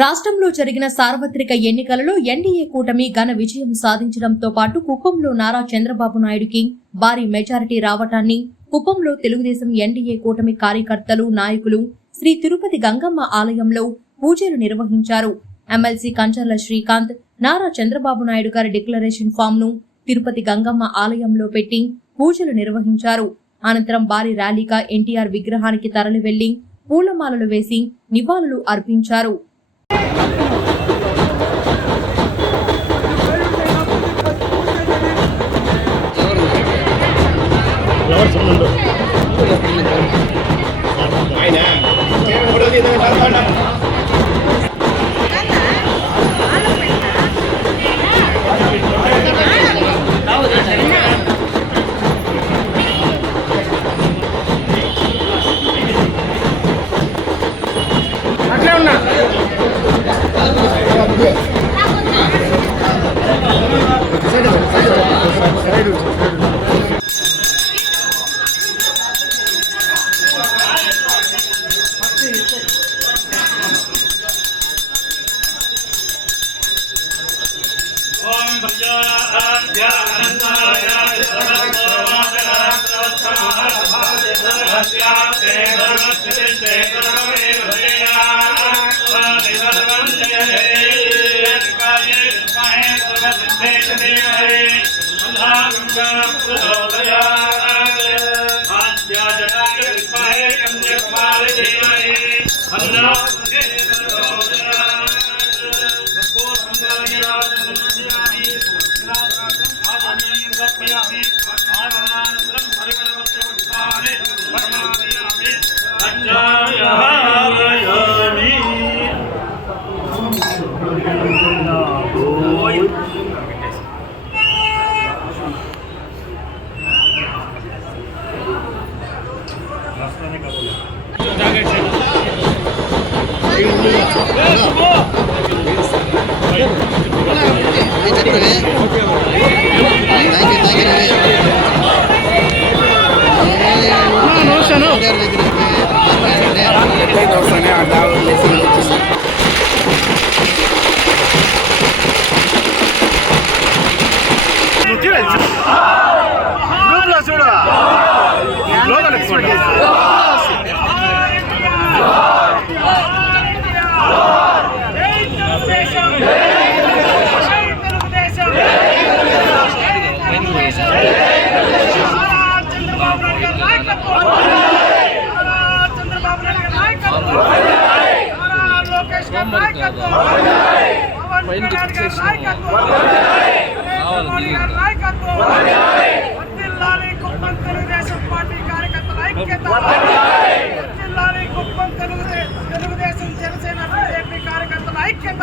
రాష్ట్రంలో జరిగిన సార్వత్రిక ఎన్నికలలో ఎన్డీఏ కూటమి ఘన విజయం సాధించడంతో పాటు కుప్పంలో నారా చంద్రబాబు నాయుడుకి భారీ మెజారిటీ రావటాన్ని కుప్పంలో తెలుగుదేశం ఎన్డీఏ కూటమి కార్యకర్తలు నాయకులు శ్రీ తిరుపతి గంగమ్మ ఆలయంలో పూజలు నిర్వహించారు. ఎమ్మెల్సీ కంచర్ల శ్రీకాంత్ నారా చంద్రబాబు నాయుడు గారి డిక్లరేషన్ ఫామ్ ను తిరుపతి గంగమ్మ ఆలయంలో పెట్టి పూజలు నిర్వహించారు. అనంతరం భారీ ర్యాలీగా ఎన్టీఆర్ విగ్రహానికి తరలి వెళ్లి పూలమాలలు వేసి నివాళులు అర్పించారు. తెలుగుదేశం జనసేన బీజేపీ కార్యకర్తల ఐక్యత